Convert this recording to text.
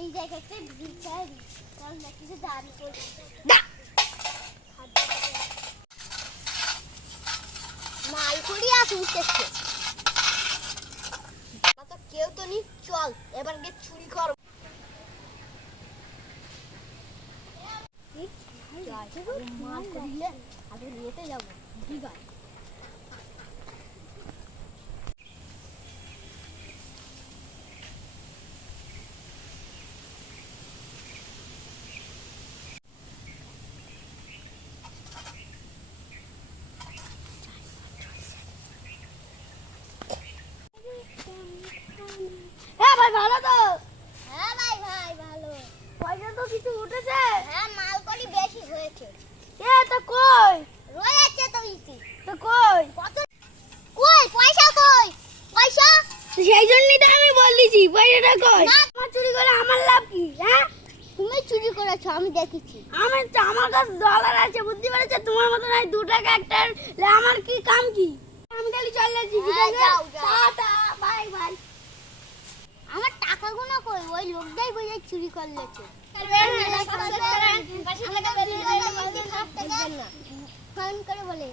এই জায়গাতে ভিখারি কাল না কিছু দাঁড়ি করে মাল করি আসছে তো কেউ তো নি চল এবার গিয়ে চুরি কর মাল করিলে আগে নিতে যাবো ঠিক আছে ভাই ভালো তো? হ্যাঁ ভাই ভাই ভালো। পয়সা তো কিছু উঠেছে? হ্যাঁ মাল করি বেশি হয়েছে। তো কই? রয়েছে তো ইতি। তো কই? কত কই পয়সা কই? পয়সা? সেই জন্যই তো আমি বললিছি পয়সাটা কই? না আমার চুরি করে আমার লাভ কি? হ্যাঁ? তুমি চুরি করেছো আমি দেখেছি। আমার কাছে ডলার আছে বুদ্ধি পেরেছে তোমার মতো নাই 2 টাকা একটা আমার কি কাম কি? আমি খালি চলে যাচ্ছি ঠিক আছে? যাও যাও। Tata bye bye. আমার টাকাগুলো কই? ওই লোকটাই বোঝাই চুরি করলেছে। ফোন করে বলে